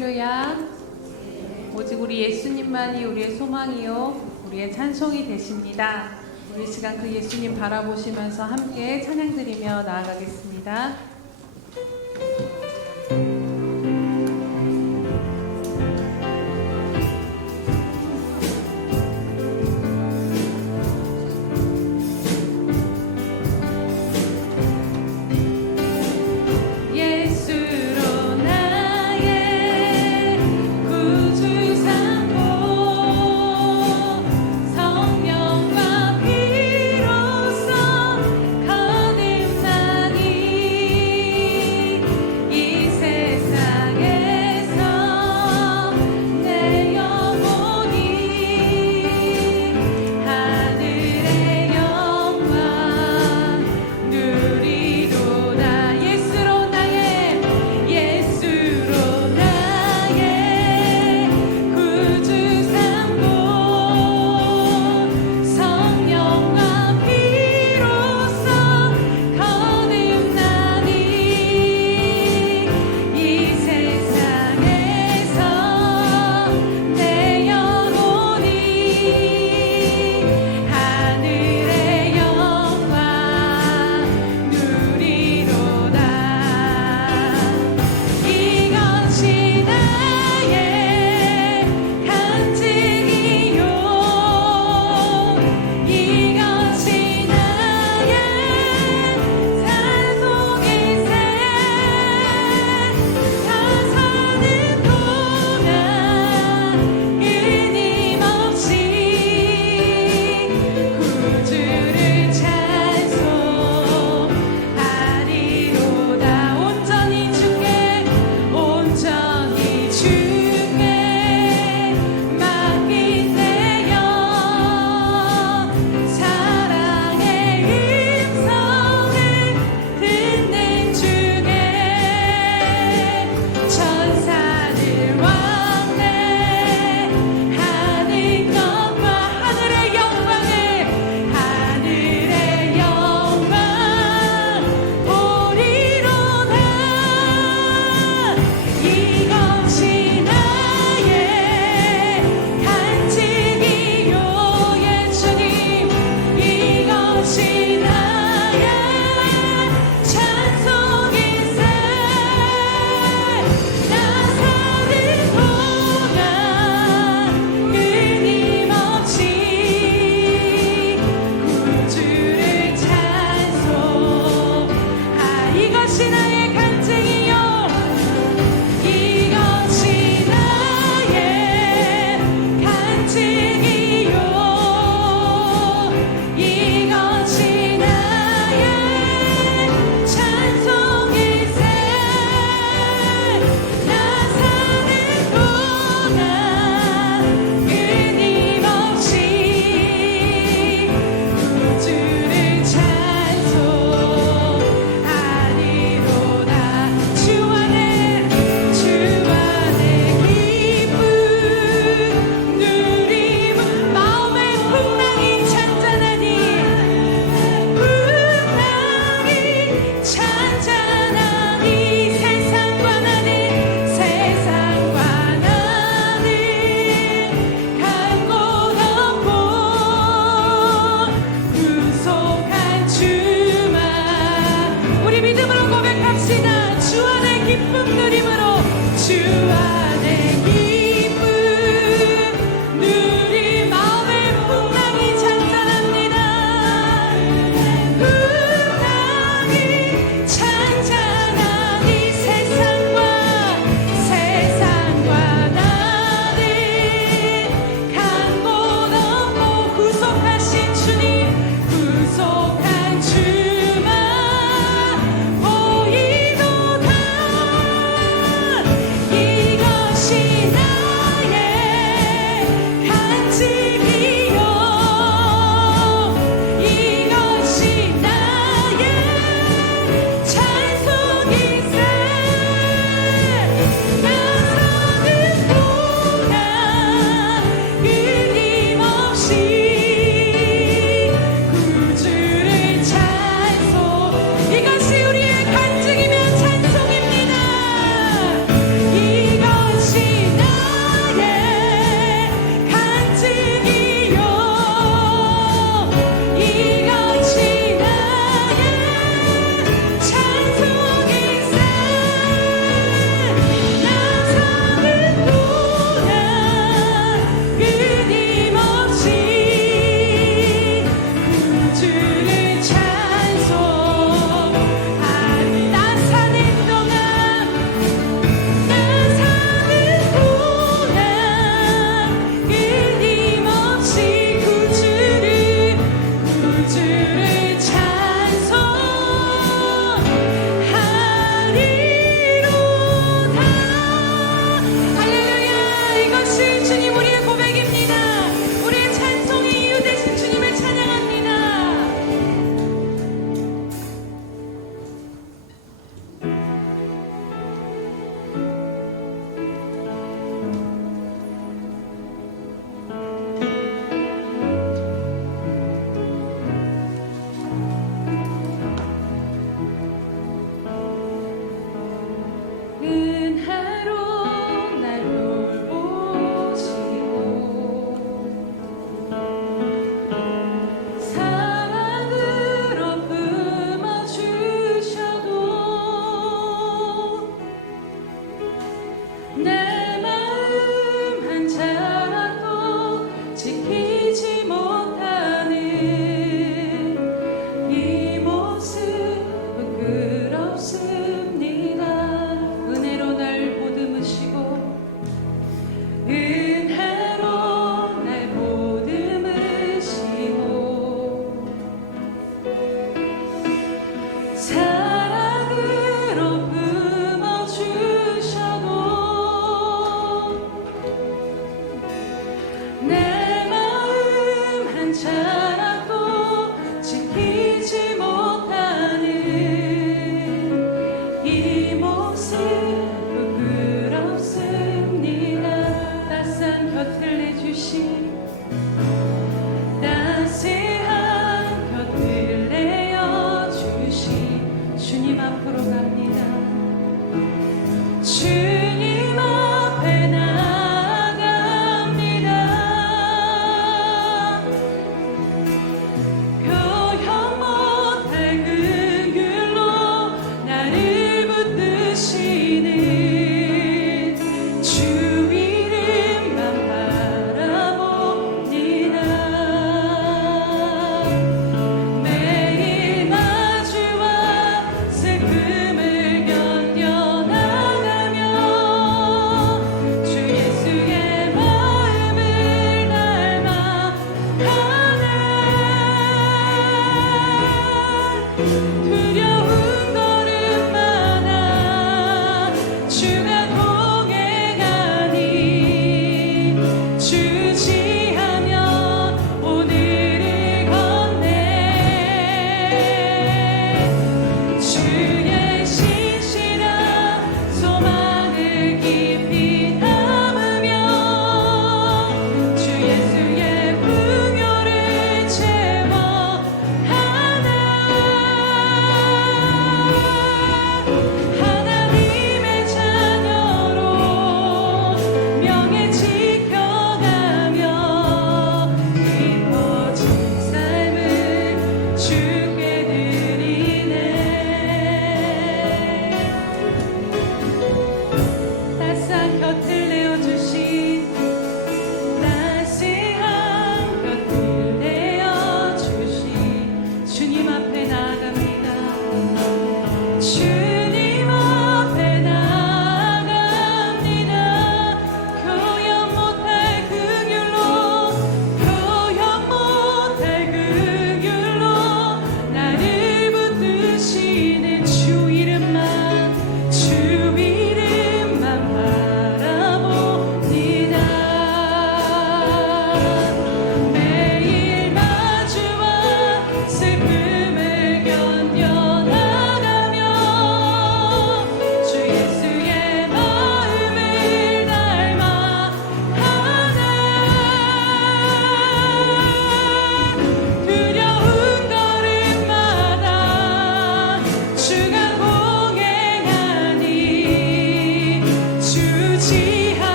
할렐루야. 오직 우리 예수님만이 우리의 소망이요 우리의 찬송이 되십니다. 우리 시간 그 예수님 바라보시면서 함께 찬양 드리며 나아가겠습니다. 예수로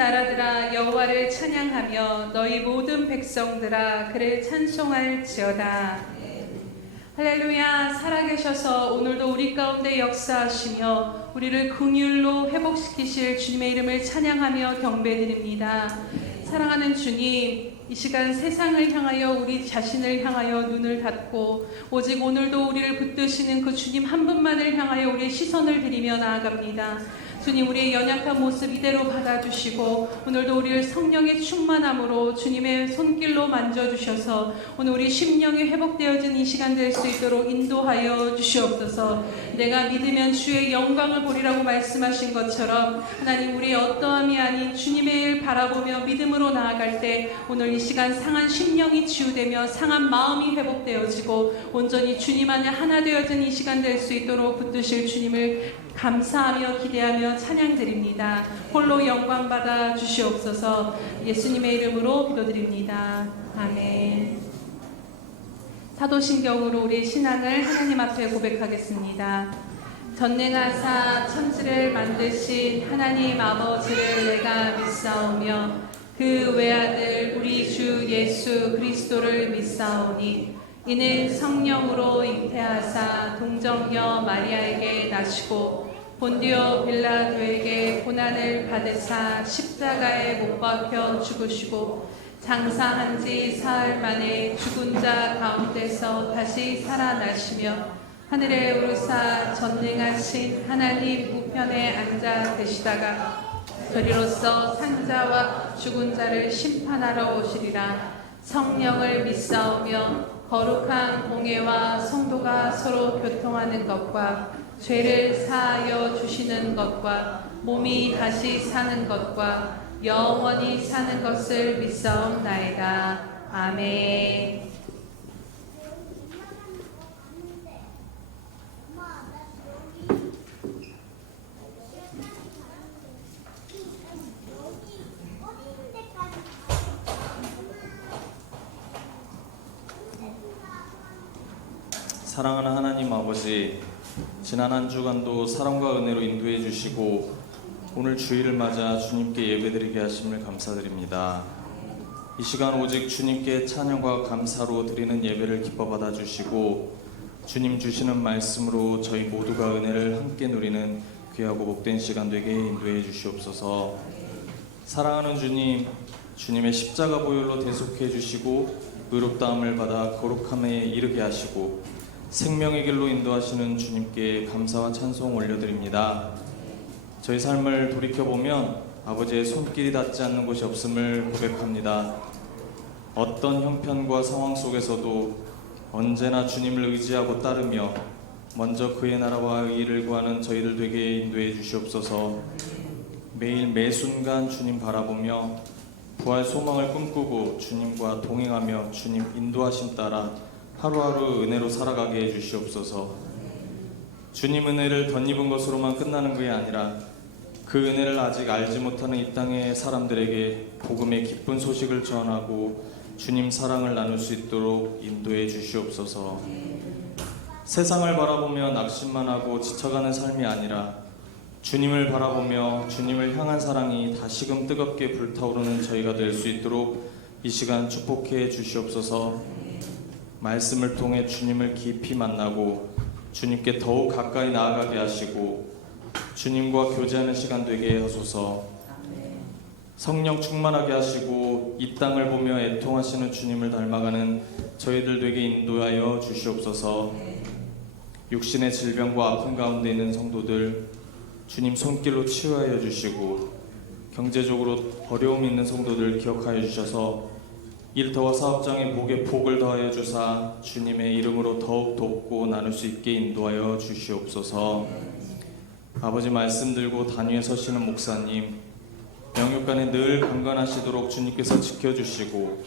나라들아 여호와를 찬양하며 너희 모든 백성들아 그를 찬송할지어다. 할렐루야. 살아계셔서 오늘도 우리 가운데 역사하시며 우리를 긍휼로 회복시키실 주님의 이름을 찬양하며 경배드립니다. 사랑하는 주님, 이 시간 세상을 향하여 우리 자신을 향하여 눈을 닫고 오직 오늘도 우리를 붙드시는 그 주님 한 분만을 향하여 우리의 시선을 드리며 나아갑니다. 주님, 우리의 연약한 모습 이대로 받아주시고 오늘도 우리를 성령의 충만함으로 주님의 손길로 만져주셔서 오늘 우리 심령이 회복되어진 이 시간 될 수 있도록 인도하여 주시옵소서. 내가 믿으면 주의 영광을 보리라고 말씀하신 것처럼 하나님, 우리의 어떠함이 아닌 주님을 바라보며 믿음으로 나아갈 때 오늘 이 시간 상한 심령이 치유되며 상한 마음이 회복되어지고 온전히 주님 안에 하나 되어진 이 시간 될 수 있도록 붙드실 주님을 감사하며 기대하며 찬양드립니다. 홀로 영광 받아 주시옵소서. 예수님의 이름으로 기도드립니다. 아멘. 사도신경으로 우리 신앙을 하나님 앞에 고백하겠습니다. 전능하사 천지를 만드신 하나님 아버지를 내가 믿사오며 그 외아들 우리 주 예수 그리스도를 믿사오니 이는 성령으로 잉태하사 동정녀 마리아에게 나시고 본디오 빌라도에게 고난을 받으사 십자가에 못 박혀 죽으시고 장사한 지 사흘 만에 죽은 자 가운데서 다시 살아나시며 하늘에 오르사 전능하신 하나님 우편에 앉아 계시다가 저리로서 산자와 죽은 자를 심판하러 오시리라. 성령을 믿사오며 거룩한 공예와 성도가 서로 교통하는 것과 죄를 사하여 주시는 것과 몸이 다시 사는 것과 영원히 사는 것을 믿사옵나이다. 아멘. 사랑하는 하나님 아버지, 지난 한 주간도 사랑과 은혜로 인도해 주시고 오늘 주일을 맞아 주님께 예배드리게 하심을 감사드립니다. 이 시간 오직 주님께 찬양과 감사로 드리는 예배를 기뻐 받아 주시고 주님 주시는 말씀으로 저희 모두가 은혜를 함께 누리는 귀하고 복된 시간 되게 인도해 주시옵소서. 사랑하는 주님, 주님의 십자가 보혈로 대속해 주시고 의롭다함을 받아 거룩함에 이르게 하시고 생명의 길로 인도하시는 주님께 감사와 찬송 올려드립니다. 저희 삶을 돌이켜보면 아버지의 손길이 닿지 않는 곳이 없음을 고백합니다. 어떤 형편과 상황 속에서도 언제나 주님을 의지하고 따르며 먼저 그의 나라와 의를 구하는 저희들 되게 인도해 주시옵소서. 매일 매순간 주님 바라보며 부활 소망을 꿈꾸고 주님과 동행하며 주님 인도하심 따라 하루하루 은혜로 살아가게 해주시옵소서. 주님 은혜를 덧입은 것으로만 끝나는 것이 아니라 그 은혜를 아직 알지 못하는 이 땅의 사람들에게 복음의 기쁜 소식을 전하고 주님 사랑을 나눌 수 있도록 인도해 주시옵소서. 세상을 바라보며 낙심만 하고 지쳐가는 삶이 아니라 주님을 바라보며 주님을 향한 사랑이 다시금 뜨겁게 불타오르는 저희가 될 수 있도록 이 시간 축복해 주시옵소서. 말씀을 통해 주님을 깊이 만나고 주님께 더욱 가까이 나아가게 하시고 주님과 교제하는 시간 되게 하소서. 성령 충만하게 하시고 이 땅을 보며 애통하시는 주님을 닮아가는 저희들 되게 인도하여 주시옵소서. 육신의 질병과 아픔 가운데 있는 성도들 주님 손길로 치유하여 주시고 경제적으로 어려움이 있는 성도들 기억하여 주셔서 일터와 사업장의 복에 복을 더하여 주사 주님의 이름으로 더욱 돕고 나눌 수 있게 인도하여 주시옵소서. 아버지 말씀 들고 단위에 서시는 목사님 영육간에 늘 강건하시도록 주님께서 지켜주시고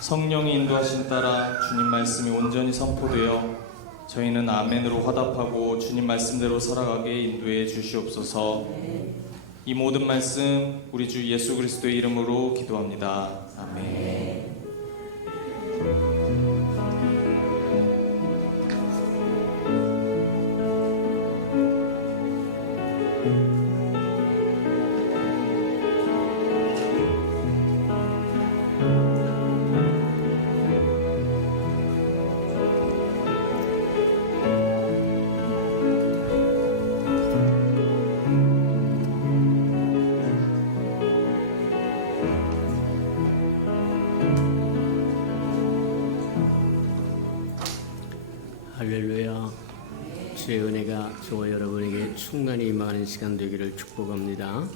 성령이 인도하신 따라 주님 말씀이 온전히 선포되어 저희는 아멘으로 화답하고 주님 말씀대로 살아가게 인도해 주시옵소서. 이 모든 말씀 우리 주 예수 그리스도의 이름으로 기도합니다. 아멘. 할렐루야. 주의 은혜가 저와 여러분에게 충만히 임하는 시간 되기를 축복합니다.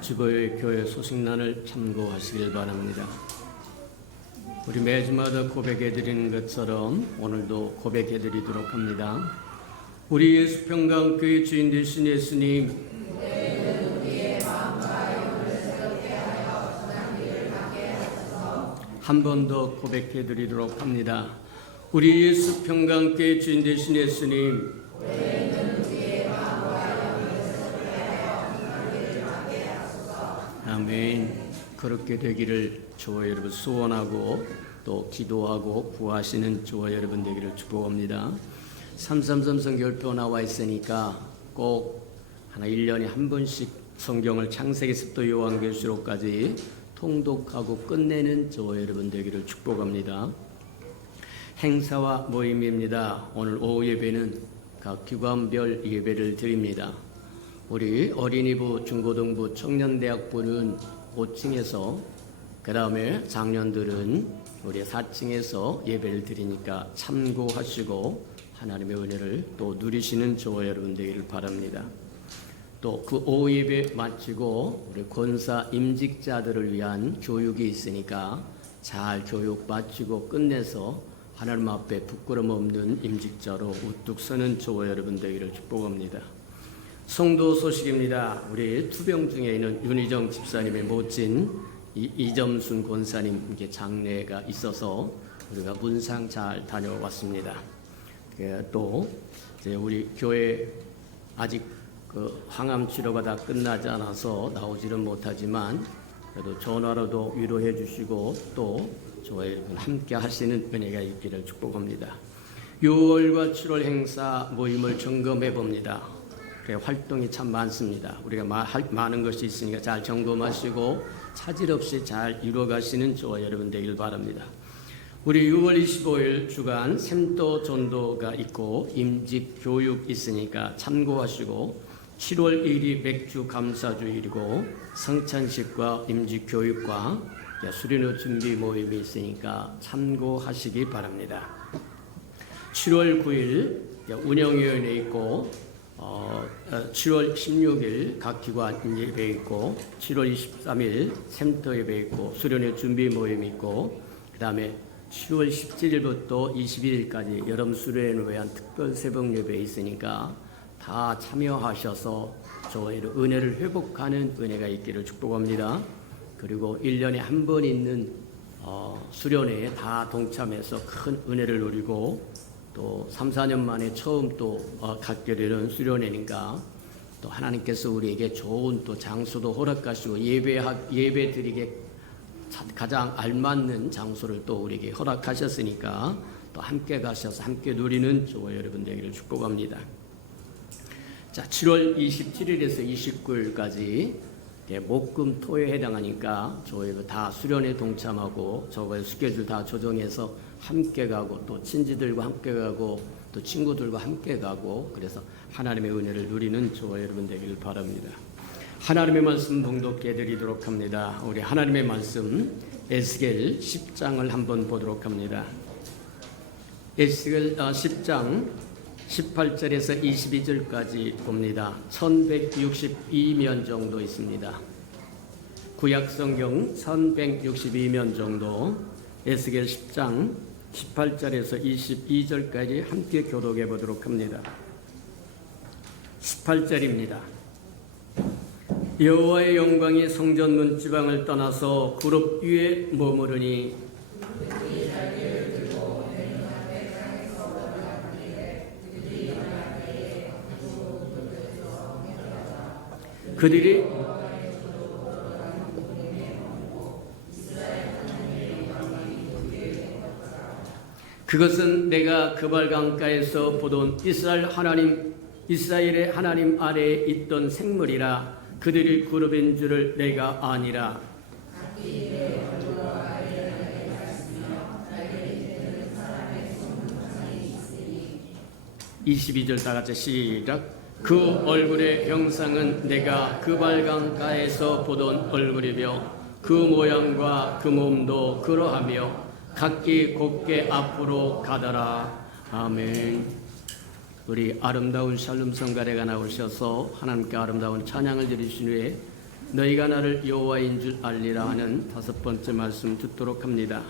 주보의 교회 소식란을 참고하시길 바랍니다. 우리 매주마다 고백해드리는 것처럼 오늘도 고백해드리도록 합니다. 우리 예수평강교회 주인 되신 예수님, 한 번 더 고백해드리도록 합니다. 우리 예수평강교회 주인 되신 예수님, 아멘. 그렇게 되기를 저와 여러분 소원하고 또 기도하고 구하시는 저와 여러분 되기를 축복합니다. 333 성결표 나와 있으니까 꼭 하나 1년에 한 번씩 성경을 창세기서부터 요한계시록까지 통독하고 끝내는 저와 여러분 되기를 축복합니다. 행사와 모임입니다. 오늘 오후 예배는 각 기관별 예배를 드립니다. 우리 어린이부, 중고등부, 청년대학부는 5층에서, 그 다음에 작년들은 우리 4층에서 예배를 드리니까 참고하시고 하나님의 은혜를 또 누리시는 저와 여러분 되기를 바랍니다. 또 그 오후 예배 마치고 우리 권사 임직자들을 위한 교육이 있으니까 잘 교육 마치고 끝내서 하나님 앞에 부끄럼 없는 임직자로 우뚝 서는 저와 여러분 되기를 축복합니다. 성도 소식입니다. 우리 투병 중에 있는 윤희정 집사님의 모친 이점순 권사님께 장례가 있어서 우리가 문상 잘 다녀왔습니다. 또 이제 우리 교회 아직 그 항암 치료가 다 끝나지 않아서 나오지는 못하지만 그래도 전화로도 위로해 주시고 또 저와 여러분 함께 하시는 은혜가 있기를 축복합니다. 6월과 7월 행사 모임을 점검해 봅니다. 활동이 참 많습니다. 우리가 많은 것이 있으니까 잘 점검하시고 차질 없이 잘 이루어가시는 저와 여러분 되길 바랍니다. 우리 6월 25일 주간 샘도 전도가 있고 임직 교육 있으니까 참고하시고 7월 1일이 맥주 감사주일이고 성찬식과 임직 교육과 수련회 준비 모임이 있으니까 참고하시기 바랍니다. 7월 9일 운영위원회 있고 7월 16일 각 기관 예배 있고 7월 23일 센터 예배 있고 수련회 준비 모임 있고 그 다음에 7월 17일부터 21일까지 여름 수련회를 위한 특별 새벽 예배 있으니까 다 참여하셔서 저의 은혜를 회복하는 은혜가 있기를 축복합니다. 그리고 1년에 한 번 있는 수련회에 다 동참해서 큰 은혜를 누리고 또 3, 4년 만에 처음 또 갖게 되는 수련회니까 또 하나님께서 우리에게 좋은 또 장소도 허락하시고 예배 드리게 가장 알맞는 장소를 또 우리에게 허락하셨으니까 또 함께 가셔서 함께 누리는 저와 여러분 되기를 축복합니다. 자, 7월 27일에서 29일까지 목금 토에 해당하니까 저희가 다 수련회 동참하고 저거 스케줄 다 조정해서 함께 가고 또 친지들과 함께 가고 또 친구들과 함께 가고 그래서 하나님의 은혜를 누리는 저와 여러분 되길 바랍니다. 하나님의 말씀 봉독해 드리도록 합니다. 우리 하나님의 말씀 에스겔 10장을 한번 보도록 합니다. 에스겔 10장 18절에서 22절까지 봅니다. 1162면 정도 있습니다. 구약성경 1162면 정도 에스겔 10장 18절에서 22절까지 함께 교독해 보도록 합니다. 18절입니다. 여호와의 영광이 성전 문지방을 떠나서 그룹 위에 머무르니 그들이 그것은 내가 그발 강가에서 보던 이스라엘의 하나님 아래에 있던 생물이라 그들이 그룹인 줄을 내가 아니라. (22절) 다 같이 시작. 그 얼굴의 형상은 내가 그발 강가에서 보던 얼굴이며 그 모양과 그 몸도 그러하며 각기 곱게 앞으로 가더라. 아멘. 우리 아름다운 샬롬 성가래가 나오셔서 하나님께 아름다운 찬양을 드리신 후에 너희가 나를 여호와인 줄 알리라 하는 5번째 말씀 듣도록 합니다.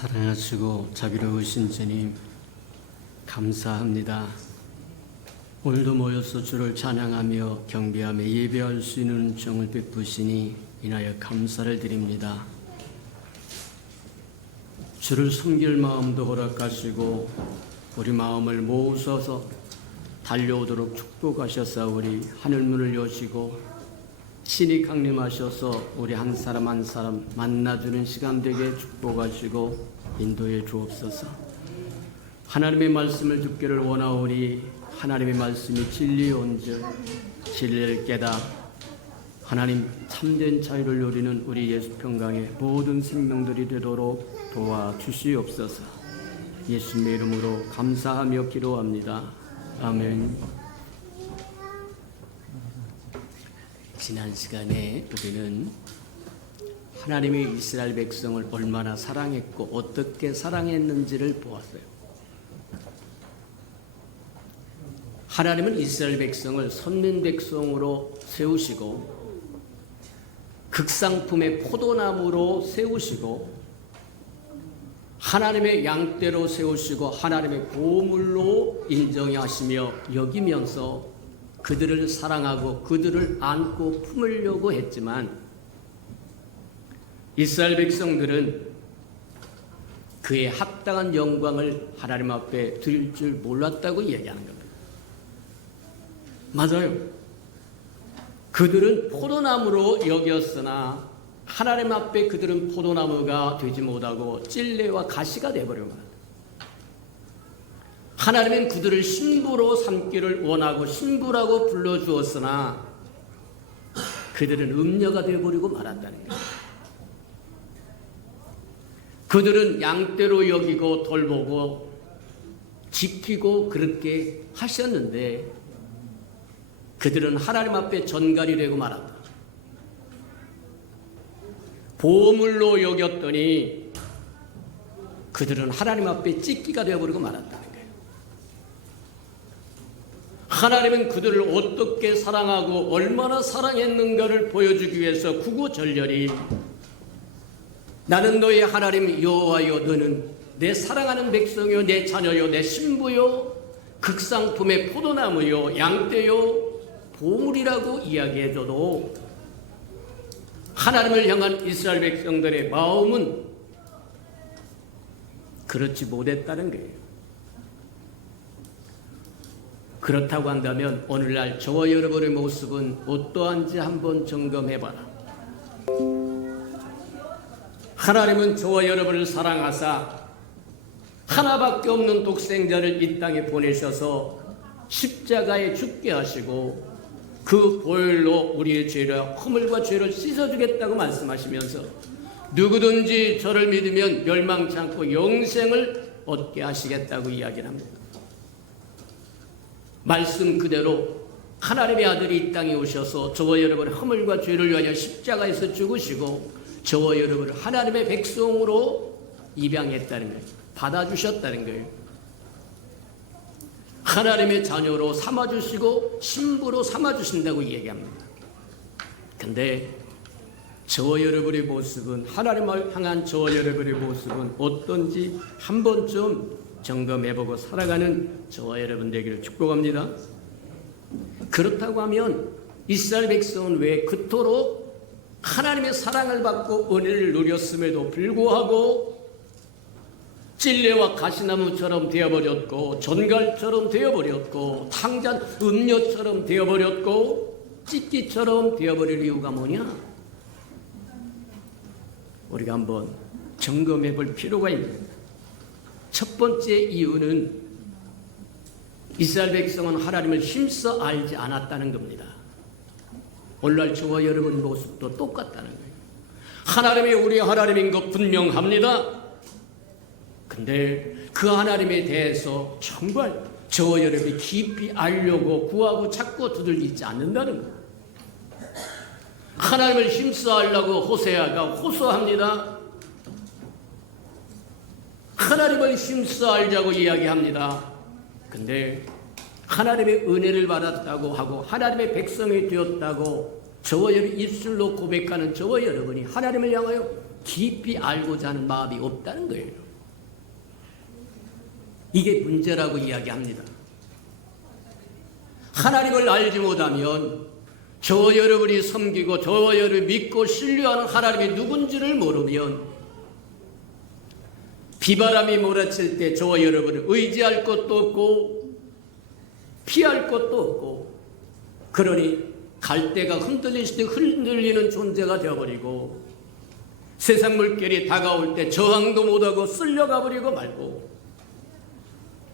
사랑하시고 자비로우신 주님, 감사합니다. 오늘도 모여서 주를 찬양하며 경배하며 예배할 수 있는 은총을 베푸시니 인하여 감사를 드립니다. 주를 섬길 마음도 허락하시고 우리 마음을 모으셔서 달려오도록 축복하셨사오니 하늘문을 여시고 신이 강림하셔서 우리 한 사람 한 사람 만나주는 시간 되게 축복하시고 인도해 주옵소서. 하나님의 말씀을 듣기를 원하오니 하나님의 말씀이 진리의 온즉 진리를 깨닫 하나님 참된 자유를 누리는 우리 예수평강의 모든 생명들이 되도록 도와주시옵소서. 예수님의 이름으로 감사하며 기도합니다. 아멘. 지난 시간에 우리는 하나님이 이스라엘 백성을 얼마나 사랑했고 어떻게 사랑했는지를 보았어요. 하나님은 이스라엘 백성을 선민 백성으로 세우시고 극상품의 포도나무로 세우시고 하나님의 양떼로 세우시고 하나님의 보물로 인정하시며 여기면서 그들을 사랑하고 그들을 안고 품으려고 했지만 이스라엘 백성들은 그의 합당한 영광을 하나님 앞에 드릴 줄 몰랐다고 얘기하는 겁니다. 맞아요. 그들은 포도나무로 여겼으나 하나님 앞에 그들은 포도나무가 되지 못하고 찔레와 가시가 되어버려요. 하나님은 그들을 신부로 삼기를 원하고 신부라고 불러주었으나 그들은 음녀가 되어버리고 말았다는 거예요. 그들은 양떼로 여기고 돌보고 지키고 그렇게 하셨는데 그들은 하나님 앞에 전갈이 되고 말았다. 보물로 여겼더니 그들은 하나님 앞에 찢기가 되어버리고 말았다는 거예요. 하나님은 그들을 어떻게 사랑하고 얼마나 사랑했는가를 보여주기 위해서 구구절절히 나는 너의 하나님 여호와여, 너는 내 사랑하는 백성이요 내 자녀요 내 신부요 극상품의 포도나무요 양떼요 보물이라고 이야기해줘도 하나님을 향한 이스라엘 백성들의 마음은 그렇지 못했다는 거예요. 그렇다고 한다면 오늘날 저와 여러분의 모습은 어떠한지 한번 점검해봐라. 하나님은 저와 여러분을 사랑하사 하나밖에 없는 독생자를 이 땅에 보내셔서 십자가에 죽게 하시고 그 보혈로 우리의 죄를 허물과 죄를 씻어주겠다고 말씀하시면서 누구든지 저를 믿으면 멸망치 않고 영생을 얻게 하시겠다고 이야기를 합니다. 말씀 그대로 하나님의 아들이 이 땅에 오셔서 저와 여러분의 허물과 죄를 위하여 십자가에서 죽으시고 저와 여러분을 하나님의 백성으로 입양했다는 거예요. 받아주셨다는 거예요. 하나님의 자녀로 삼아주시고 신부로 삼아주신다고 얘기합니다. 근데 저와 여러분의 모습은 하나님을 향한 저와 여러분의 모습은 어떤지 한 번쯤 점검해보고 살아가는 저와 여러분 되기를 축복합니다. 그렇다고 하면 이스라엘 백성은 왜 그토록 하나님의 사랑을 받고 은혜를 누렸음에도 불구하고 찔레와 가시나무처럼 되어버렸고 전갈처럼 되어버렸고 탕잔 음료처럼 되어버렸고 찢기처럼 되어버릴 이유가 뭐냐? 우리가 한번 점검해 볼 필요가 있습니다. 첫 번째 이유는 이스라엘 백성은 하나님을 힘써 알지 않았다는 겁니다. 오늘날 저와 여러분 모습도 똑같다는 거예요. 하나님이 우리 하나님인 것 분명합니다. 근데 그 하나님에 대해서 정말 저와 여러분이 깊이 알려고 구하고 찾고 두들기지 않는다는 거예요. 하나님을 힘써 알려고 호세아가 호소합니다. 하나님을 힘써 알자고 이야기합니다. 근데 하나님의 은혜를 받았다고 하고 하나님의 백성이 되었다고 저와 여러분 입술로 고백하는 저와 여러분이 하나님을 향하여 깊이 알고자 하는 마음이 없다는 거예요. 이게 문제라고 이야기합니다. 하나님을 알지 못하면 저와 여러분이 섬기고 저와 여러분이 믿고 신뢰하는 하나님이 누군지를 모르면 비바람이 몰아칠 때 저와 여러분을 의지할 것도 없고 피할 것도 없고, 그러니 갈대가 흔들릴 때 흔들리는 존재가 되어버리고 세상 물결이 다가올 때 저항도 못하고 쓸려가 버리고 말고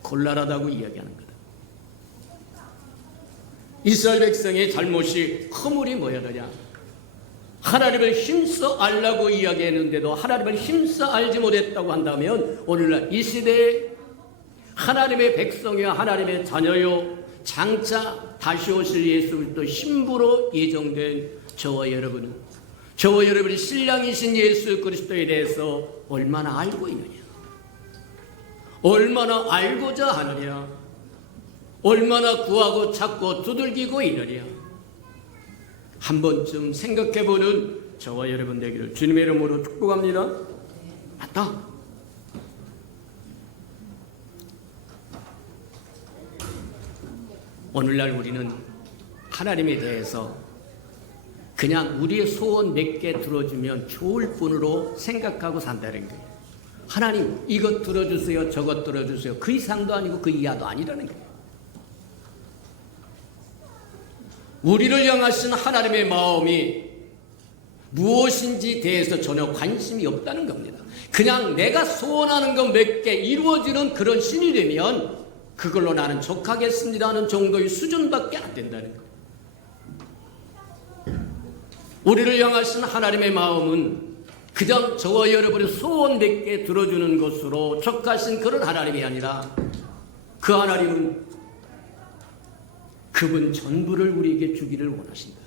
곤란하다고 이야기하는 거다. 이스라엘 백성의 잘못이 허물이 뭐였느냐? 하나님을 힘써 알라고 이야기했는데도 하나님을 힘써 알지 못했다고 한다면 오늘날 이 시대에 하나님의 백성이요 하나님의 자녀요 장차 다시 오실 예수 그리스도 신부로 예정된 저와 여러분은, 저와 여러분이 신랑이신 예수 그리스도에 대해서 얼마나 알고 있느냐, 얼마나 알고자 하느냐, 얼마나 구하고 찾고 두들기고 있느냐, 한 번쯤 생각해보는 저와 여러분 되기를 주님의 이름으로 축복합니다. 맞다. 오늘날 우리는 하나님에 대해서 그냥 우리의 소원 몇 개 들어주면 좋을 뿐으로 생각하고 산다는 거예요. 하나님 이것 들어주세요, 저것 들어주세요. 그 이상도 아니고 그 이하도 아니라는 거예요. 우리를 향하신 하나님의 마음이 무엇인지 대해서 전혀 관심이 없다는 겁니다. 그냥 내가 소원하는 것 몇 개 이루어지는 그런 신이 되면 그걸로 나는 족하겠습니다 하는 정도의 수준밖에 안 된다는 거예요. 우리를 향하신 하나님의 마음은 그냥 저와 여러분의 소원 몇 개 들어주는 것으로 족하신 그런 하나님이 아니라 그 하나님은 그분 전부를 우리에게 주기를 원하신다.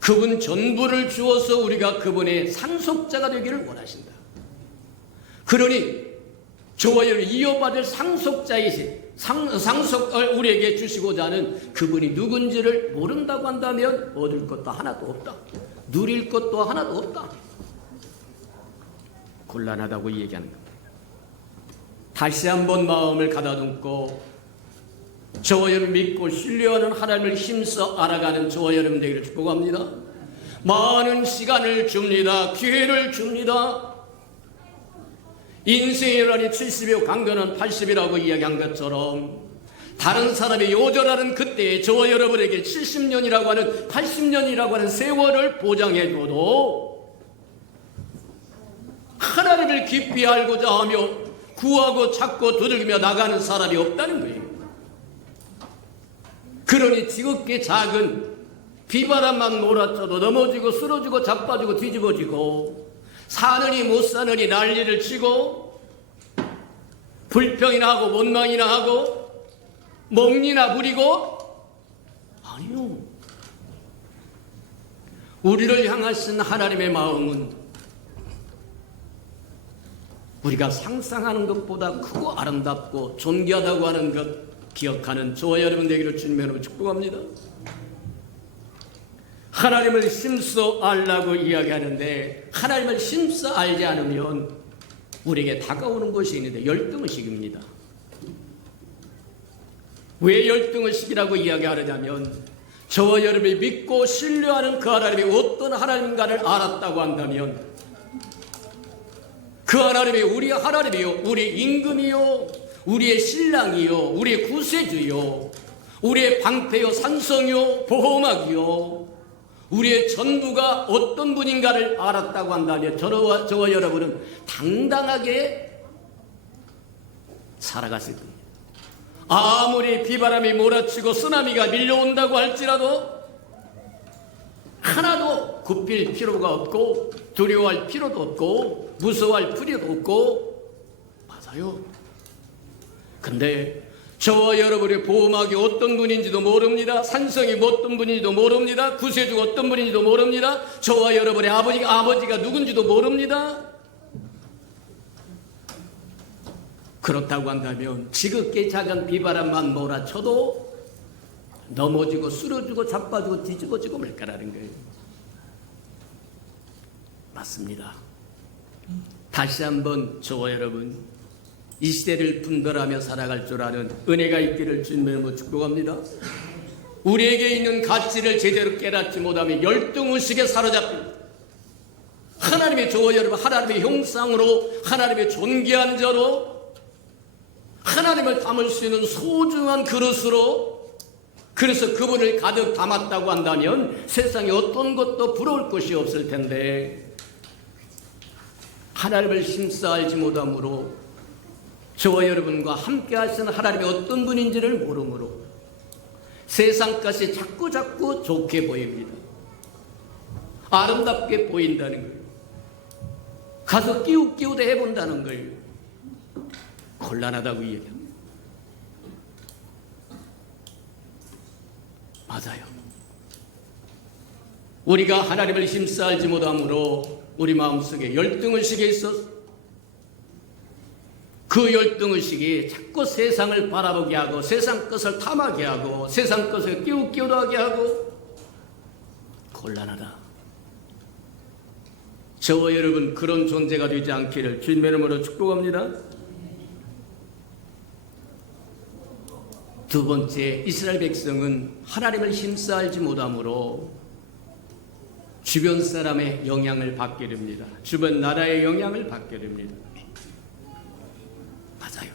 그분 전부를 주어서 우리가 그분의 상속자가 되기를 원하신다. 그러니 저와 여러분 이어받을 상속자이신 상속을 우리에게 주시고자 하는 그분이 누군지를 모른다고 한다면 얻을 것도 하나도 없다. 누릴 것도 하나도 없다. 곤란하다고 얘기하는 겁니다. 다시 한번 마음을 가다듬고 저와 여러분 믿고 신뢰하는 하나님을 힘써 알아가는 저와 여러분 되기를 축복합니다. 많은 시간을 줍니다. 기회를 줍니다. 인생이라니 70이요 강건은 80이라고 이야기한 것처럼 다른 사람이 요절하는 그때에 저와 여러분에게 70년이라고 하는 80년이라고 하는 세월을 보장해줘도 하나님을 깊이 알고자 하며 구하고 찾고 두들기며 나가는 사람이 없다는 거예요. 그러니 지극히 작은 비바람만 몰아쳐도 넘어지고 쓰러지고 자빠지고 뒤집어지고 사느니 못 사느니 난리를 치고 불평이나 하고 원망이나 하고 멍이나 부리고, 아니요. 우리를 향하신 하나님의 마음은 우리가 상상하는 것보다 크고 아름답고 존귀하다고 하는 것 기억하는 저와 여러분 되기를 주님의 이름으로 축복합니다. 하나님을 힘써 알라고 이야기하는데 하나님을 힘써 알지 않으면 우리에게 다가오는 것이 있는데 열등의식입니다. 왜 열등의식이라고 이야기하느냐면 저와 여러분이 믿고 신뢰하는 그 하나님이 어떤 하나님인가를 알았다고 한다면 그 하나님이 우리 하나님이요, 우리 임금이요, 우리의 신랑이요, 우리의 구세주요, 우리의 방패요, 산성이요, 보호막이요, 우리의 전부가 어떤 분인가를 알았다고 한다면 저와 여러분은 당당하게 살아갔을 겁니다. 아무리 비바람이 몰아치고 쓰나미가 밀려온다고 할지라도 하나도 굽힐 필요가 없고 두려워할 필요도 없고 무서워할 필요도 없고, 맞아요. 근데 저와 여러분의 보호막이 어떤 분인지도 모릅니다. 산성이 어떤 분인지도 모릅니다. 구세주가 어떤 분인지도 모릅니다. 저와 여러분의 아버지가 누군지도 모릅니다. 그렇다고 한다면 지극히 작은 비바람만 몰아쳐도 넘어지고 쓰러지고 자빠지고 뒤집어지고 말 거라는 거예요. 맞습니다. 다시 한번 저와 여러분 이 시대를 분별하며 살아갈 줄 아는 은혜가 있기를 주님으로 축복합니다. 우리에게 있는 가치를 제대로 깨닫지 못하면 열등의식에 사로잡힙니다. 하나님의 저 여러분, 하나님의 형상으로, 하나님의 존귀한 자로, 하나님을 담을 수 있는 소중한 그릇으로, 그래서 그분을 가득 담았다고 한다면 세상에 어떤 것도 부러울 것이 없을 텐데, 하나님을 힘써 알지 못함으로 저와 여러분과 함께 하시는 하나님이 어떤 분인지를 모르므로 세상 것이 자꾸 좋게 보입니다. 아름답게 보인다는 거예요. 가서 끼우끼우도 해본다는 거예요. 곤란하다고 얘기합니다. 맞아요. 우리가 하나님을 힘써 알지 못함으로 우리 마음속에 열등의식이 있어서 그 열등의식이 자꾸 세상을 바라보게 하고 세상 것을 탐하게 하고 세상 것을 끼우끼우도 하게 하고 곤란하다. 저와 여러분 그런 존재가 되지 않기를 주님의 이름으로 축복합니다. 두 번째, 이스라엘 백성은 하나님을 힘써 알지 못함으로 주변 사람의 영향을 받게 됩니다. 주변 나라의 영향을 받게 됩니다. 맞아요.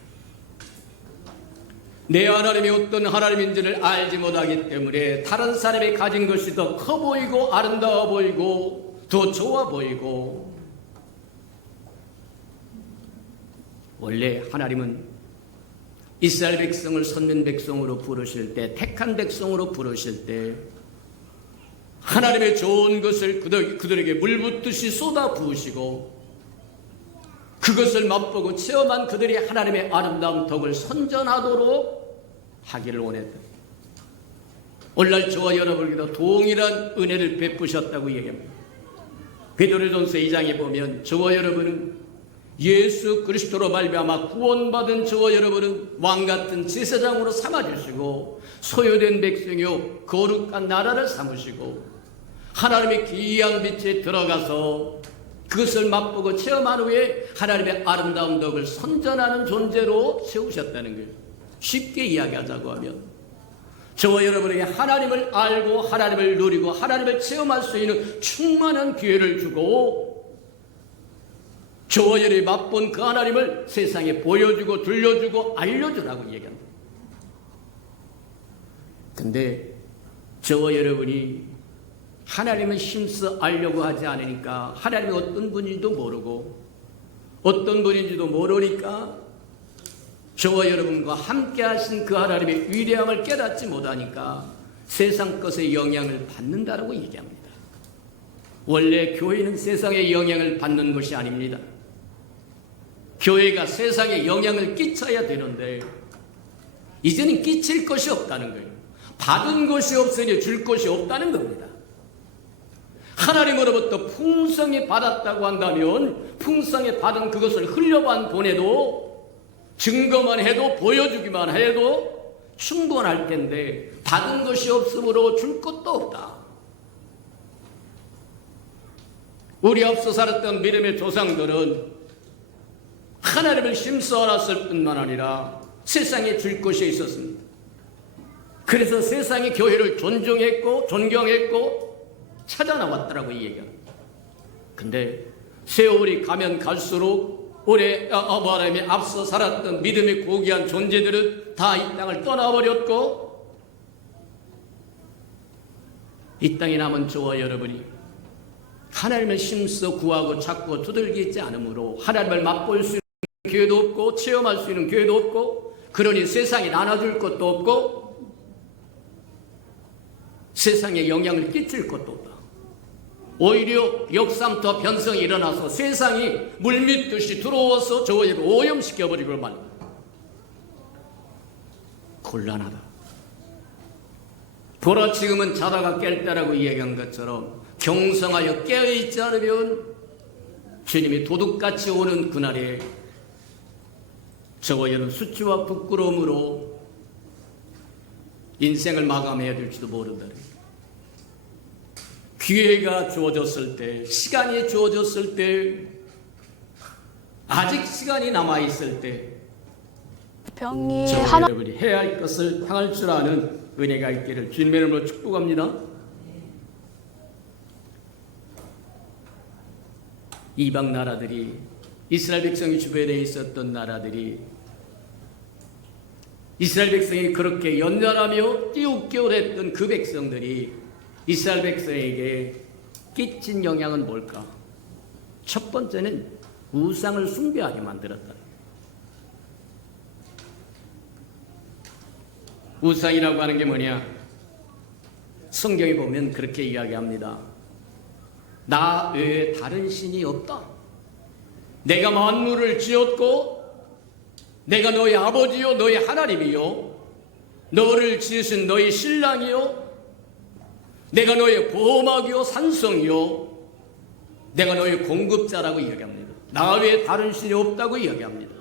내 하나님이 어떤 하나님인지를 알지 못하기 때문에 다른 사람이 가진 것이 더 커 보이고 아름다워 보이고 더 좋아 보이고, 원래 하나님은 이스라엘 백성을 선민 백성으로 부르실 때, 택한 백성으로 부르실 때 하나님의 좋은 것을 그들에게 물붓듯이 쏟아 부으시고 그것을 맛보고 체험한 그들이 하나님의 아름다운 덕을 선전하도록 하기를 원했다. 오늘날 저와 여러분에게도 동일한 은혜를 베푸셨다고 얘기합니다. 베드로전서 2장에 보면 저와 여러분은 예수 그리스도로 말미암아 구원받은 저와 여러분은 왕같은 제사장으로 삼아주시고 소유된 백성이요 거룩한 나라를 삼으시고 하나님의 귀한 빛에 들어가서 그것을 맛보고 체험한 후에 하나님의 아름다운 덕을 선전하는 존재로 세우셨다는 거예요. 쉽게 이야기하자고 하면 저와 여러분에게 하나님을 알고 하나님을 누리고 하나님을 체험할 수 있는 충만한 기회를 주고 저와 여러분이 맛본 그 하나님을 세상에 보여주고 들려주고 알려주라고 얘기합니다. 근데 저와 여러분이 하나님을 힘써 알려고 하지 않으니까 하나님이 어떤 분인지도 모르고 어떤 분인지도 모르니까 저와 여러분과 함께 하신 그 하나님의 위대함을 깨닫지 못하니까 세상 것의 영향을 받는다라고 얘기합니다. 원래 교회는 세상의 영향을 받는 것이 아닙니다. 교회가 세상에 영향을 끼쳐야 되는데 이제는 끼칠 것이 없다는 거예요. 받은 것이 없으니 줄 것이 없다는 겁니다. 하나님으로부터 풍성히 받았다고 한다면 풍성히 받은 그것을 흘려만 보내도 증거만 해도 보여주기만 해도 충분할 텐데 받은 것이 없으므로 줄 것도 없다. 우리 앞서 살았던 믿음의 조상들은 하나님을 힘써 알았을 뿐만 아니라 세상에 줄 것이 있었습니다. 그래서 세상이 교회를 존중했고 존경했고 찾아 나왔더라고 이 얘기합니다. 근데 세월이 가면 갈수록 올해 아브라함이 앞서 살았던 믿음의 고귀한 존재들은 다 이 땅을 떠나버렸고 이 땅에 남은 저와 여러분이 하나님을 힘써 구하고 찾고 두들기지 않으므로 하나님을 맛볼 수 있는 기회도 없고 체험할 수 있는 기회도 없고 그러니 세상에 나눠줄 것도 없고 세상에 영향을 끼칠 것도 없다. 오히려 역삼터 변성이 일어나서 세상이 물밀듯이 들어와서 저희를 오염시켜버리고 말입니다. 곤란하다. 보라 지금은 자다가 깰 때라고 이야기한 것처럼 경성하여 깨어있지 않으면 주님이 도둑같이 오는 그날에 저와 여러분 수치와 부끄러움으로 인생을 마감해야 될지도 모른다. 기회가 주어졌을 때, 시간이 주어졌을 때, 아직 시간이 남아있을 때 병이 저와 하나 여러분이 해야 할 것을 향할 줄 아는 은혜가 있기를 주님의 이름으로 축복합니다. 이방 나라들이, 이스라엘 백성이 주변에 있었던 나라들이, 이스라엘 백성이 그렇게 연연하며 띄우띄우했던 그 백성들이 이스라엘 백성에게 끼친 영향은 뭘까? 첫 번째는 우상을 숭배하게 만들었다. 우상이라고 하는 게 뭐냐? 성경에 보면 그렇게 이야기합니다. 나 외에 다른 신이 없다. 내가 만물을 지었고 내가 너의 아버지요 너의 하나님이요 너를 지으신 너의 신랑이요 내가 너의 보호막이요 산성이요 내가 너의 공급자라고 이야기합니다. 나 외에 다른 신이 없다고 이야기합니다.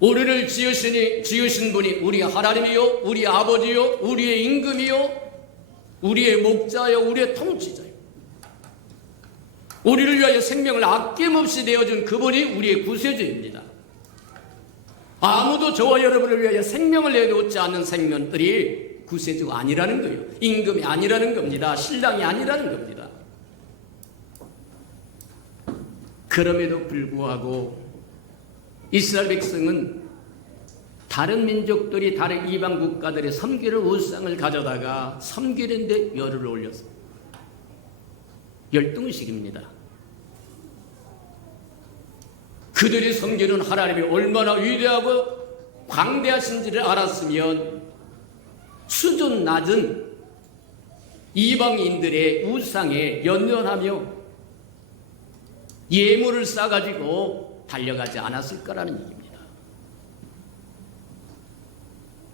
우리를 지으신 분이 우리 하나님이요 우리 아버지요 우리의 임금이요 우리의 목자요 우리의 통치자요 우리를 위하여 생명을 아낌없이 내어준 그분이 우리의 구세주입니다. 아무도 저와 여러분을 위하여 생명을 내놓지 않는 생명들이 구세주가 아니라는 거예요. 임금이 아니라는 겁니다. 신랑이 아니라는 겁니다. 그럼에도 불구하고 이스라엘 백성은 다른 민족들이 다른 이방 국가들의 섬기는 우상을 가져다가 섬기는데 열을 올렸습니다. 열등의식입니다. 그들이 섬기는 하나님이 얼마나 위대하고 광대하신지를 알았으면 수준 낮은 이방인들의 우상에 연연하며 예물을 싸가지고 달려가지 않았을 거라는 얘기입니다.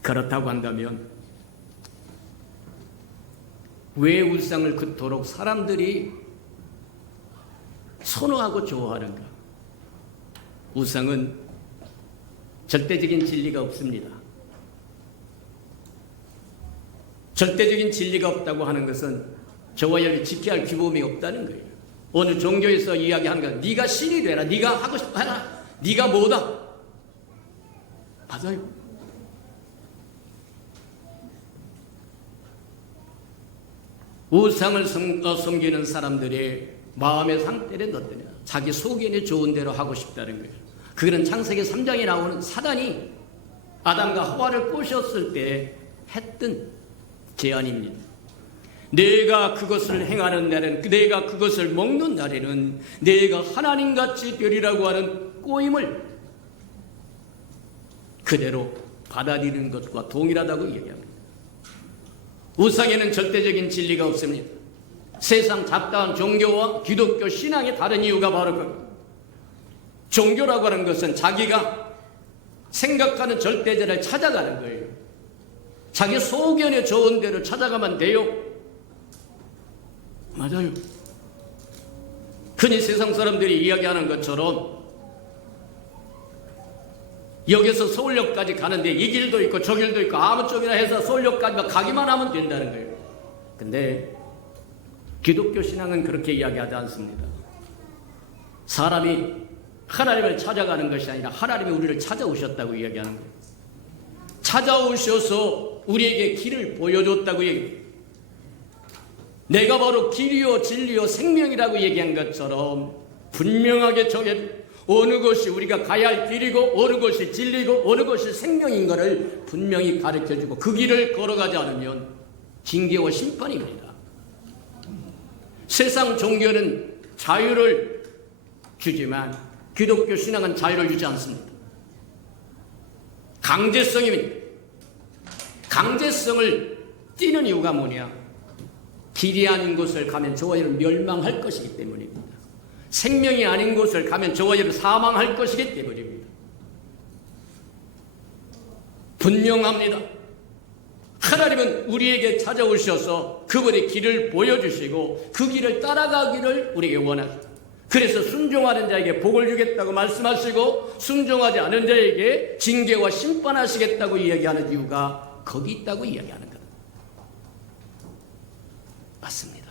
그렇다고 한다면 왜 우상을 그토록 사람들이 선호하고 좋아하는가? 우상은 절대적인 진리가 없습니다. 절대적인 진리가 없다고 하는 것은 저와 여러분이 지켜야 할 규범이 없다는 거예요. 어느 종교에서 이야기하는 건 네가 신이 되라, 네가 하고 싶어 하라, 네가 뭐다. 맞아요. 우상을 섬기는 사람들의 마음의 상태는 어떠냐? 자기 속에는 좋은 대로 하고 싶다는 거예요. 그거는 창세기 3장에 나오는 사단이 아담과 하와를 꼬셨을 때 했던 제안입니다. 내가 그것을 행하는 날은, 내가 그것을 먹는 날에는 내가 하나님같이 되리라고 하는 꼬임을 그대로 받아들이는 것과 동일하다고 얘기합니다. 우상에는 절대적인 진리가 없습니다. 세상 잡다한 종교와 기독교 신앙의 다른 이유가 바로 그 종교라고 하는 것은 자기가 생각하는 절대자를 찾아가는 거예요. 자기 소견에 좋은 대로 찾아가면 돼요. 맞아요. 흔히 세상 사람들이 이야기하는 것처럼 여기서 서울역까지 가는데 이 길도 있고 저 길도 있고 아무 쪽이나 해서 서울역까지 가기만 하면 된다는 거예요. 근데 기독교 신앙은 그렇게 이야기하지 않습니다. 사람이 하나님을 찾아가는 것이 아니라 하나님이 우리를 찾아오셨다고 이야기하는 거예요. 찾아오셔서 우리에게 길을 보여줬다고 얘기해요. 내가 바로 길이요 진리요 생명이라고 얘기한 것처럼 분명하게 정해 어느 것이 우리가 가야 할 길이고 어느 것이 진리고 어느 것이 생명인 것을 분명히 가르쳐주고 그 길을 걸어가지 않으면 징계와 심판입니다. 세상 종교는 자유를 주지만 기독교 신앙은 자유를 주지 않습니다. 강제성입니다. 강제성을 띠는 이유가 뭐냐? 길이 아닌 곳을 가면 저와 여러분 멸망할 것이기 때문입니다. 생명이 아닌 곳을 가면 저와 여러분 사망할 것이기 때문입니다. 분명합니다. 하나님은 우리에게 찾아오셔서 그분의 길을 보여주시고 그 길을 따라가기를 우리에게 원하십니다. 그래서 순종하는 자에게 복을 주겠다고 말씀하시고 순종하지 않은 자에게 징계와 심판하시겠다고 이야기하는 이유가 거기 있다고 이야기하는 겁니다. 맞습니다.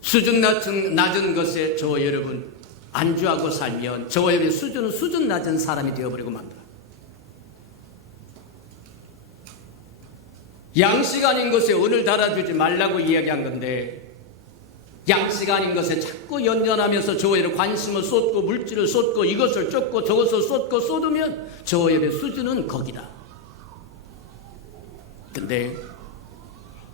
수준 낮은 것에 저와 여러분 안주하고 살면 저와 여러분의 수준은 수준 낮은 사람이 되어버리고 만다. 양식 아닌 것에 은을 달아주지 말라고 이야기한 건데, 양식 아닌 것에 자꾸 연연하면서 저와 여러분 관심을 쏟고 물질을 쏟고 이것을 쫓고 저것을 쏟고 쏟으면 저와 여러분의 수준은 거기다. 근데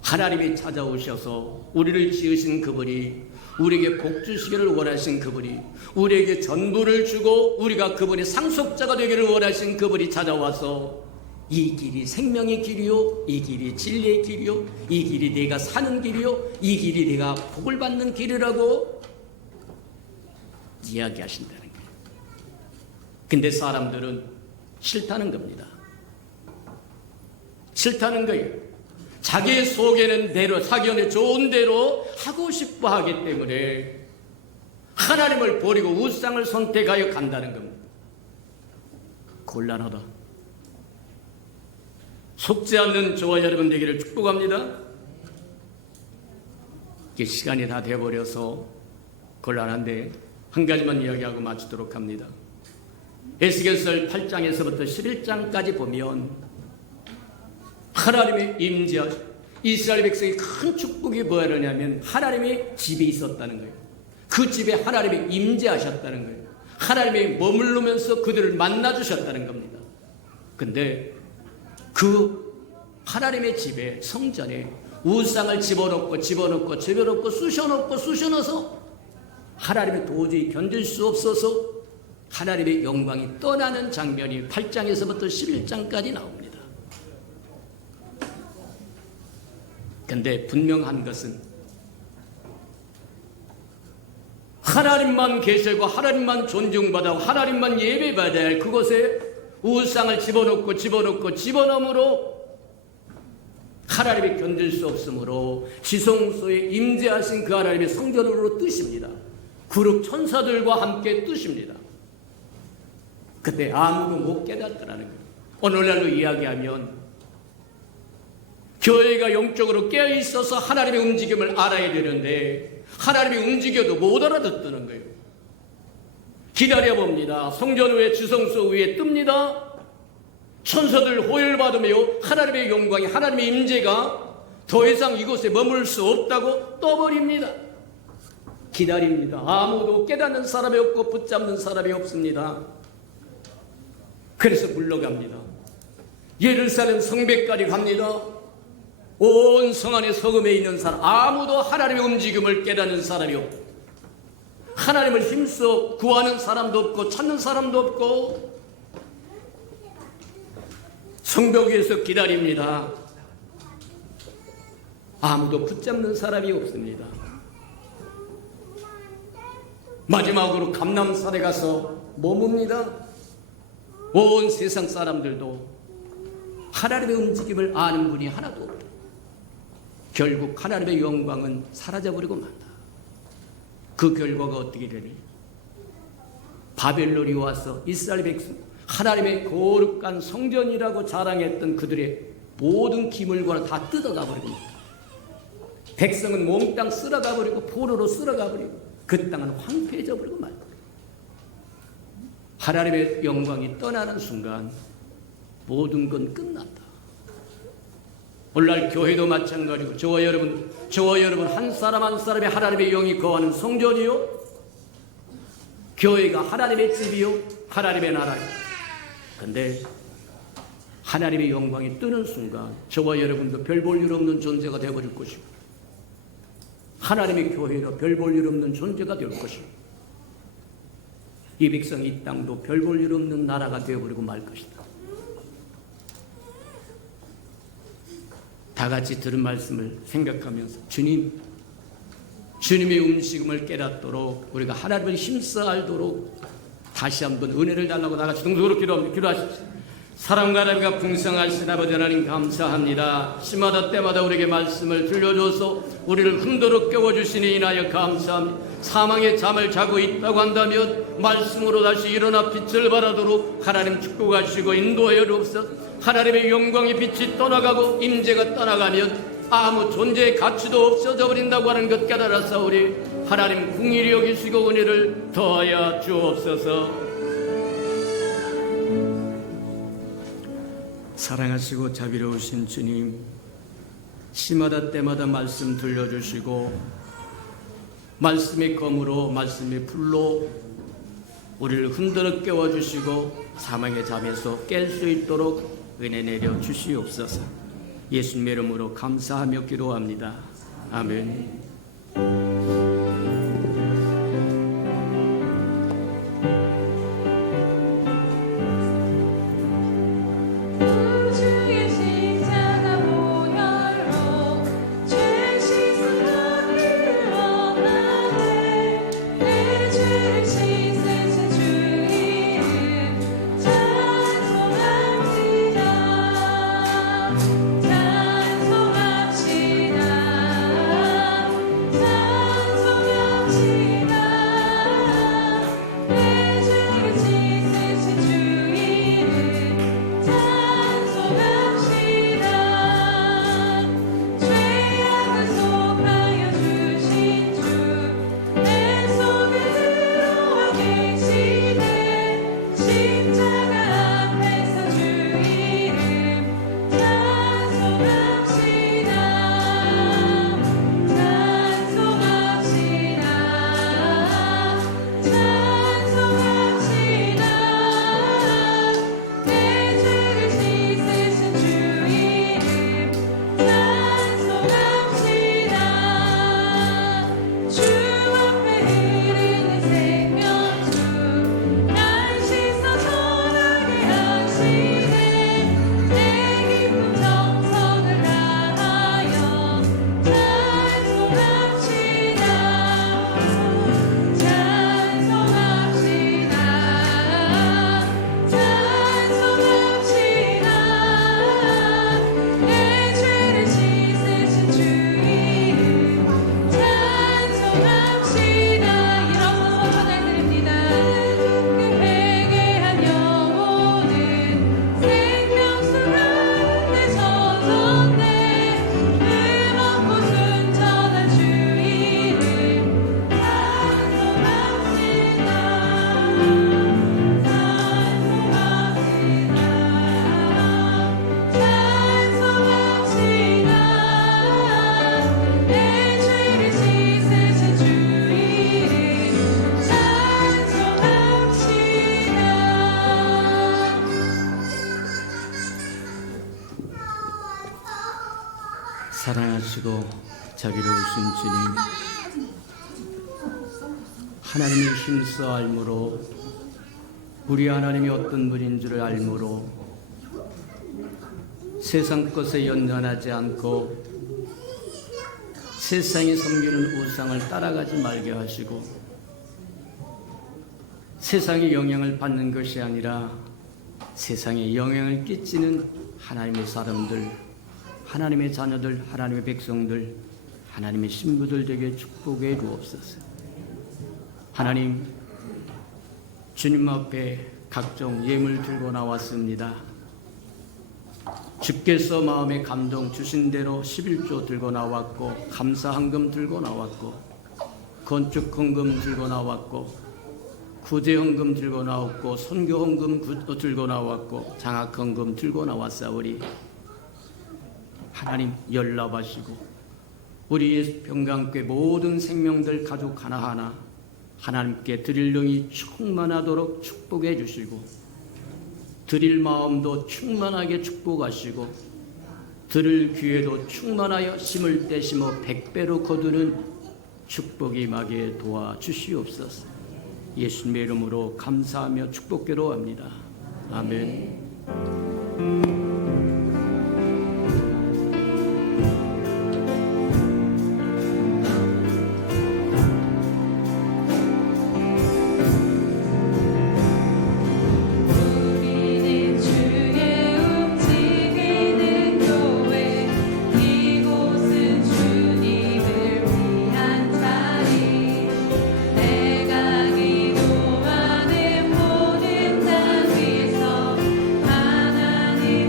하나님이 찾아오셔서 우리를 지으신 그분이, 우리에게 복 주시기를 원하신 그분이, 우리에게 전부를 주고 우리가 그분의 상속자가 되기를 원하신 그분이 찾아와서 이 길이 생명의 길이요, 이 길이 진리의 길이요, 이 길이 내가 사는 길이요, 이 길이 내가 복을 받는 길이라고 이야기하신다는 거예요. 근데 사람들은 싫다는 겁니다. 싫다는 거예요. 자기 속에는 대로, 사견에 좋은 대로 하고 싶어 하기 때문에 하나님을 버리고 우상을 선택하여 간다는 겁니다. 곤란하다. 속지 않는 저와 여러분 되기를 축복합니다. 이게 시간이 다 되어버려서 곤란한데 한 가지만 이야기하고 마치도록 합니다. 에스겔서 8장에서부터 11장까지 보면 하나님의 임재하심, 이스라엘 백성이 큰 축복이 뭐냐면 하나님의 집에 있었다는 거예요. 그 집에 하나님이 임재하셨다는 거예요. 하나님이 머물르면서 그들을 만나주셨다는 겁니다. 근데 그 하나님의 집에, 성전에 우상을 집어넣고 쑤셔넣어서 하나님이 도저히 견딜 수 없어서 하나님의 영광이 떠나는 장면이 8장에서부터 11장까지 나옵니다. 근데 분명한 것은 하나님만 계시고 하나님만 존중받아 하나님만 예배받아야 할 그곳에 우상을 집어넣음으로 하나님이 견딜 수 없으므로 지성소에 임재하신 그 하나님의 성전으로 뜨십니다. 그룹 천사들과 함께 뜨십니다. 그때 아무도 못 깨닫더라는 거예요. 오늘날로 이야기하면 교회가 영적으로 깨어있어서 하나님의 움직임을 알아야 되는데 하나님이 움직여도 못 알아듣는 거예요. 기다려봅니다. 성전 위에 지성소 위에 뜹니다. 천사들 호의를 받으며 하나님의 영광이, 하나님의 임재가 더 이상 이곳에 머물 수 없다고 떠버립니다. 기다립니다. 아무도 깨닫는 사람이 없고 붙잡는 사람이 없습니다. 그래서 물러갑니다. 예루살렘 성벽까지 갑니다. 온 성 안에 서금에 있는 사람, 아무도 하나님의 움직임을 깨닫는 사람이 없고 하나님을 힘써 구하는 사람도 없고 찾는 사람도 없고 성벽 위에서 기다립니다. 아무도 붙잡는 사람이 없습니다. 마지막으로 감람산에 가서 머뭅니다. 온 세상 사람들도 하나님의 움직임을 아는 분이 하나도 없다. 결국 하나님의 영광은 사라져버리고 만다. 그 결과가 어떻게 되니? 바벨론이 와서 이스라엘 백성, 하나님의 거룩한 성전이라고 자랑했던 그들의 모든 기물과는 다 뜯어가 버리고 만다. 백성은 몽땅 쓸어가 버리고 포로로 쓸어가 버리고 그 땅은 황폐해져 버리고 말다. 하나님의 영광이 떠나는 순간 모든 건 끝났다. 오늘날 교회도 마찬가지고 저와 여러분 한 사람 한 사람의 하나님의 영이 거하는 성전이요, 교회가 하나님의 집이요, 하나님의 나라요. 근데 하나님의 영광이 뜨는 순간 저와 여러분도 별 볼 일 없는 존재가 되어버릴 것이고 하나님의 교회로 별 볼 일 없는 존재가 될 것이고 이 백성 이 땅도 별 볼 일 없는 나라가 되어버리고 말 것이다. 다 같이 들은 말씀을 생각하면서 주님의 움직임을 깨닫도록 우리가 하나님을 힘써 알도록 다시 한번 은혜를 달라고 다 같이 동성으로 기도하십시오. 사랑과 하나님과 풍성하신 아버지 하나님 감사합니다. 시마다 때마다 우리에게 말씀을 들려줘서 우리를 흔들어 깨워주시니 인하여 감사합니다. 사망의 잠을 자고 있다고 한다면 말씀으로 다시 일어나 빛을 발하도록 하나님 축복하시고 인도하여 주옵소서. 하나님의 영광의 빛이 떠나가고 임재가 떠나가면 아무 존재의 가치도 없어져 버린다고 하는 것 깨달아서 우리 하나님 긍휼히 여기시고 은혜를 더하여 주옵소서. 사랑하시고 자비로우신 주님, 시마다 때마다 말씀 들려주시고 말씀의 검으로 말씀의 불로 우리를 흔들어 깨워주시고 사망의 잠에서 깰 수 있도록 은혜 내려 주시옵소서. 예수님의 이름으로 감사하며 기도합니다. 아멘. 주의 십자가 보혈로 죄 씻음을 원하네. 내 죄를 씻으신 주 이름 찬송합시다. 찬송합시다. 찬송합시다. 내 죄를 씻으신 주 이름 찬송합시다. 죄악을 속하여 주신 주 내 속에 들어와 계시네. 십자가 앞에서 주 이름 찬송합시다. 찬송합시다. 찬송합시다. 내 죄를 씻으신 주 이름 찬송합시다. 주 앞에 흐르는 생명수 날 씻어 선하게 하시네. 내 깊은 정성을 다하여 찬송합시다. 찬송합시다. 찬송합시다. 내 죄를 씻으신 주 이름 찬송합시다. 일어서서 찬양드립니다. 그 회개한 영혼은 생명수 가운데 젖었네. 흠없고 순전한 주 이름 찬송합시다. 찬송합시다. 내 죄를 씻으신 주 이름 찬송합시다. 사랑하시고 자비로우신 주님, 하나님의 힘써 알므로 우리 하나님이 어떤 분인 줄을 알므로 세상 것에 연연하지 않고 세상이 섬기는 우상을 따라가지 말게 하시고 세상의 영향을 받는 것이 아니라 세상에 영향을 끼치는 하나님의 사람들, 하나님의 자녀들, 하나님의 백성들, 하나님의 신부들 되게 축복해 주옵소서. 하나님, 주님 앞에 각종 예물 들고 나왔습니다. 주께서 마음에 감동 주신 대로 11조 들고 나왔고, 감사헌금 들고 나왔고, 건축헌금 들고 나왔고, 구제헌금 들고 나왔고, 선교헌금 들고 나왔고, 장학헌금 들고 나왔사오리. 하나님 연락하시고 우리 평강교회 모든 생명들 가족 하나하나 하나님께 드릴 영이 충만하도록 축복해 주시고 드릴 마음도 충만하게 축복하시고 들을 기회도 충만하여 심을 때 심어 100배로 거두는 축복이 임하게 도와주시옵소서. 예수님의 이름으로 감사하며 축복기로 합니다. 아멘. 우리는 주의 움직이는 교회, 이곳은 주님을 위한 자리. 내가 기도하는 모든 땅 위에서 하나님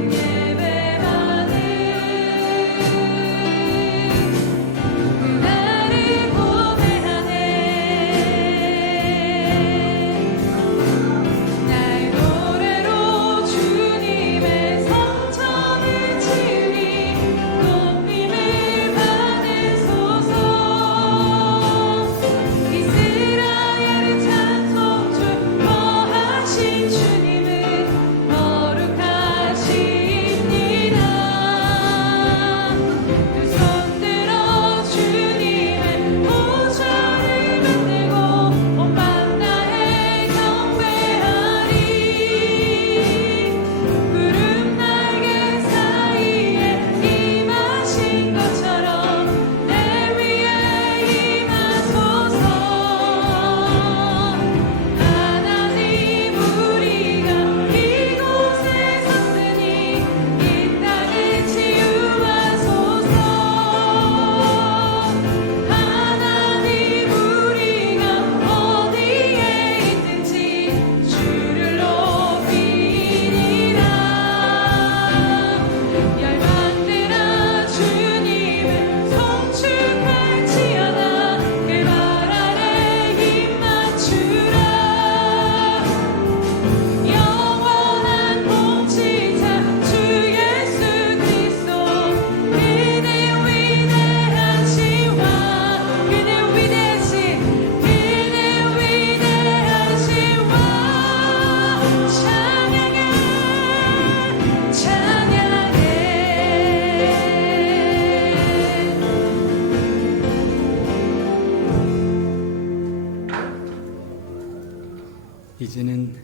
이제는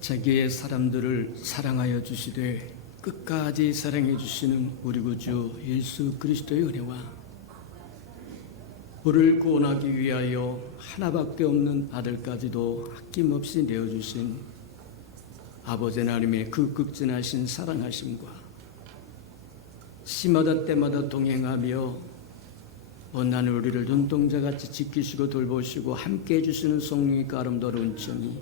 자기의 사람들을 사랑하여 주시되 끝까지 사랑해 주시는 우리 구주 예수 그리스도의 은혜와 우리를 구원하기 위하여 하나밖에 없는 아들까지도 아낌없이 내어주신 아버지 하나님의 그 극진하신 사랑하심과 시마다 때마다 동행하며 원하는 우리를 눈동자같이 지키시고 돌보시고 함께해 주시는 성령의 그 아름다운 정이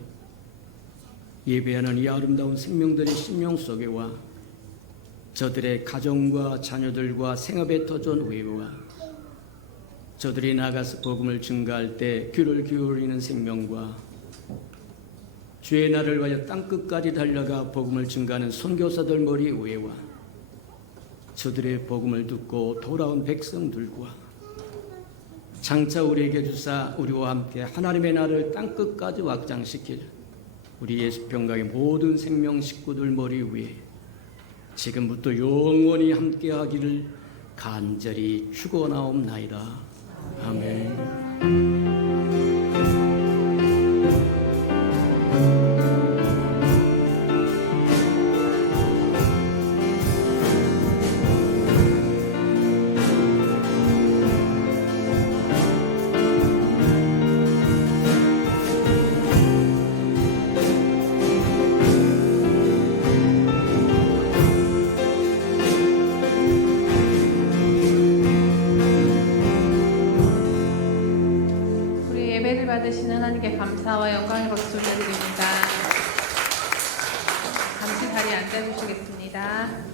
예배하는 이 아름다운 생명들의 심령 속에와 저들의 가정과 자녀들과 생업에 터전 외와 저들이 나가서 복음을 증가할 때 귀를 기울이는 생명과 주의 날을 위하여 땅끝까지 달려가 복음을 증가하는 선교사들 머리 위에와 저들의 복음을 듣고 돌아온 백성들과 장차 우리에게 주사 우리와 함께 하나님의 나라를 땅끝까지 확장시킬 우리 예수평강의 모든 생명 식구들 머리 위에 지금부터 영원히 함께하기를 간절히 축원하옵나이다. 아멘. 예배를 받으시는 하나님께 감사와 영광의 박수 올려드립니다. 잠시 자리에 앉아주시겠습니다.